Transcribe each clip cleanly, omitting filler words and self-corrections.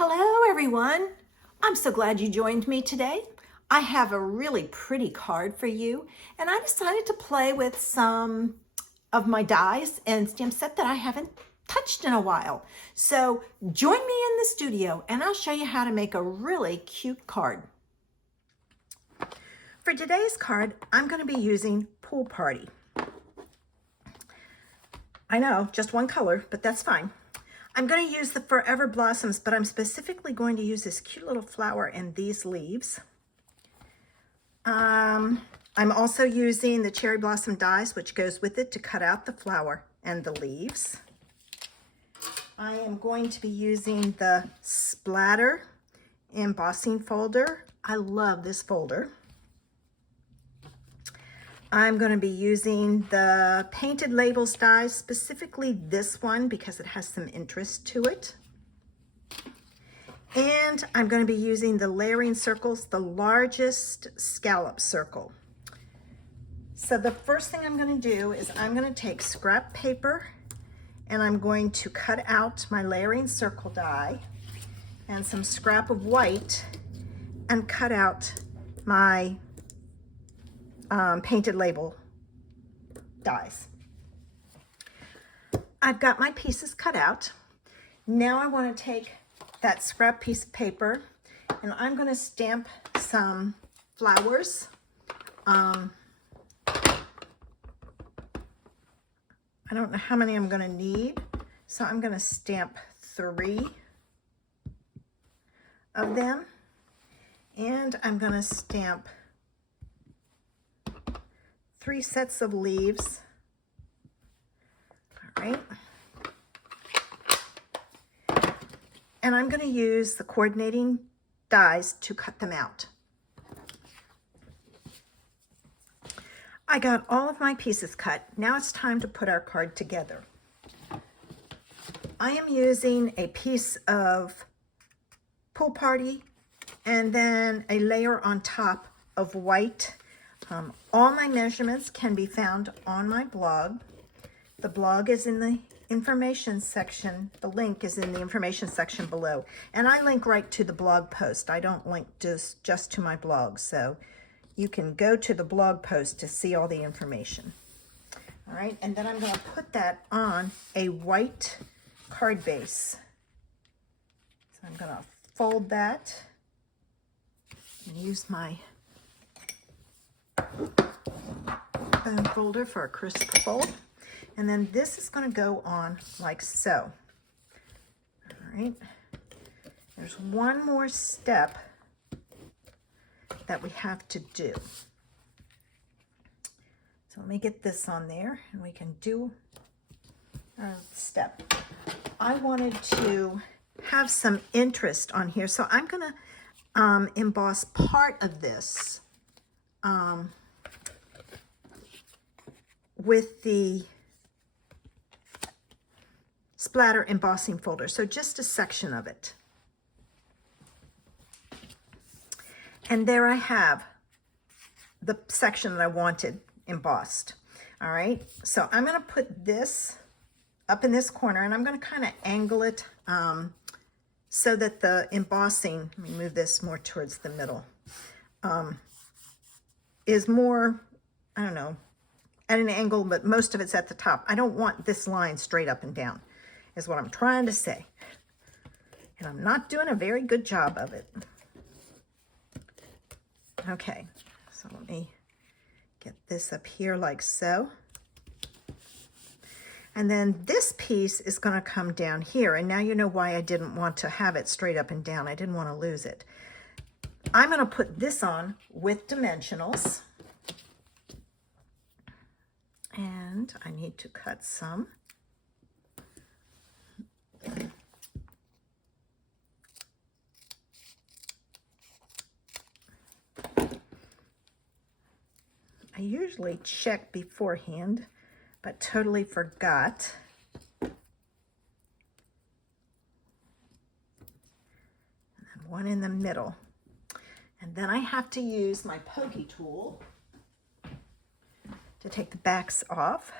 Hello everyone. I'm so glad you joined me today. I have a really pretty card for you, and I decided to play with some of my dies and stamp set that I haven't touched in a while. So join me in the studio and I'll show you how to make a really cute card. For today's card, I'm going to be using Pool Party. I know, just one color, but that's fine. I'm going to use the Forever Blossoms, but I'm specifically going to use this cute little flower and these leaves. I'm also using the Cherry Blossom dies, which goes with it, to cut out the flower and the leaves. I am going to be using the Splatter embossing folder. I love this folder. I'm going to be using the Painted Labels dies, specifically this one because it has some interest to it. And I'm going to be using the layering circles, the largest scallop circle. So the first thing I'm going to do is I'm going to take scrap paper and I'm going to cut out my layering circle die and some scrap of white and cut out my painted label dies. I've got my pieces cut out. Now I want to take that scrap piece of paper and I'm going to stamp some flowers. I don't know how many I'm going to need, so I'm going to stamp 3 of them, and I'm going to stamp 3 sets of leaves. All right. And I'm going to use the coordinating dies to cut them out. I got all of my pieces cut. Now it's time to put our card together. I am using a piece of Pool Party and then a layer on top of white. All my measurements can be found on my blog. The blog is in the information section. The link is in the information section below. And I link right to the blog post. I don't link just to my blog. So you can go to the blog post to see all the information. All right, and then I'm going to put that on a white card base. So I'm going to fold that and use my bone folder for a crisp fold. And then this is going to go on like so. All right, there's one more step that we have to do. So let me get this on there and we can do a step. I wanted to have some interest on here, so I'm going to emboss part of this with the Splatter embossing folder, so just a section of it. And there I have the section that I wanted embossed. All right, so I'm going to put this up in this corner and I'm going to kind of angle it so that the embossing, let me move this more towards the middle, is more, I don't know, at an angle, but most of it's at the top. I don't want this line straight up and down, is what I'm trying to say. And I'm not doing a very good job of it. Okay, so let me get this up here like so. And then this piece is going to come down here. And now you know why I didn't want to have it straight up and down. I didn't want to lose it. I'm going to put this on with dimensionals. And I need to cut some. I usually check beforehand, but totally forgot. And then one in the middle. And then I have to use my pokey tool to take the backs off.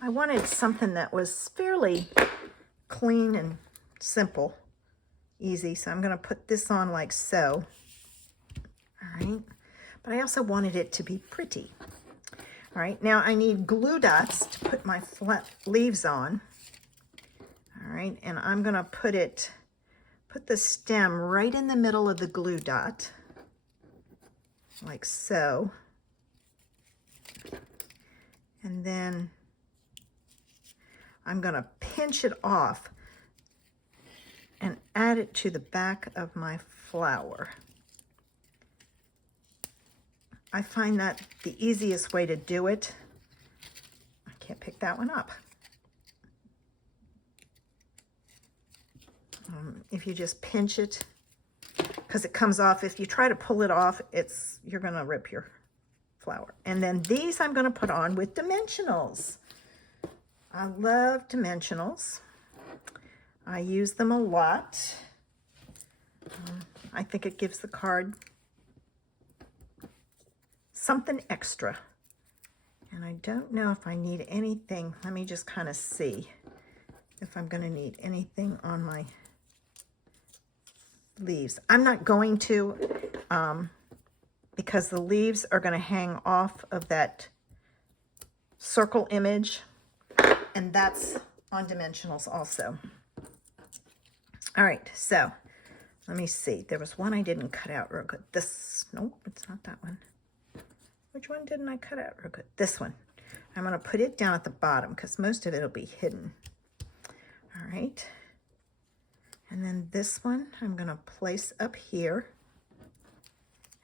I wanted something that was fairly clean and simple, easy. So I'm going to put this on like so. All right. But I also wanted it to be pretty. All right. Now I need glue dots to put my flat leaves on. All right. And I'm going to put the stem right in the middle of the glue dot, like so. And then I'm going to pinch it off and add it to the back of my flower. I find that the easiest way to do it. I can't pick that one up. If you just pinch it, because it comes off. If you try to pull it off, you're going to rip your flower. And then these I'm going to put on with dimensionals. I love dimensionals. I use them a lot. I think it gives the card something extra. And I don't know if I need anything. Let me just kind of see if I'm going to need anything on my leaves. I'm not going to, because the leaves are going to hang off of that circle image, and that's on dimensionals also. All right, so let me see. There was one I didn't cut out real good. Nope, it's not that one. Which one didn't I cut out real good? This one. I'm going to put it down at the bottom because most of it will be hidden. All right. And then this one I'm going to place up here.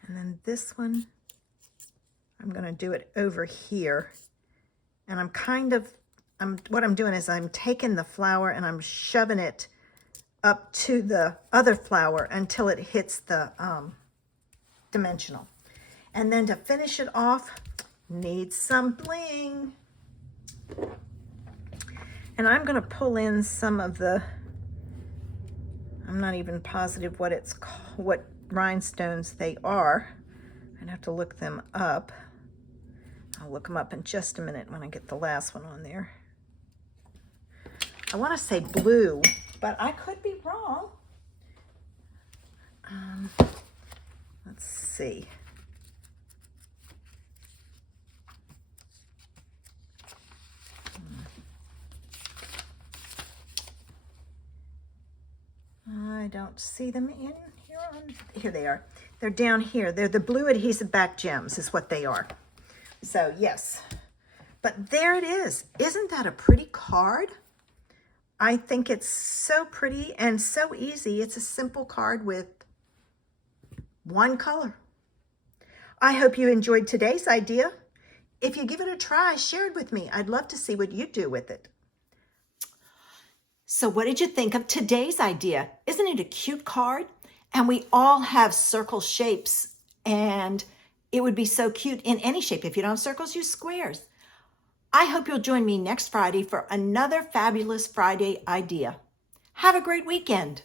And then this one, I'm going to do it over here. And what I'm doing is I'm taking the flower and I'm shoving it up to the other flower until it hits the dimensional. And then to finish it off, need some bling. And I'm going to pull in some of the, I'm not even positive what rhinestones they are. I'd have to look them up. I'll look them up in just a minute when I get the last one on there. I want to say blue, but I could be wrong. Let's see. I don't see them in here. Here they are. They're down here. They're the blue adhesive back gems is what they are. So yes, but there it is. Isn't that a pretty card? I think it's so pretty and so easy. It's a simple card with one color. I hope you enjoyed today's idea. If you give it a try, share it with me. I'd love to see what you do with it. So what did you think of today's idea? Isn't it a cute card? And we all have circle shapes, and it would be so cute in any shape. If you don't have circles, use squares. I hope you'll join me next Friday for another fabulous Friday idea. Have a great weekend.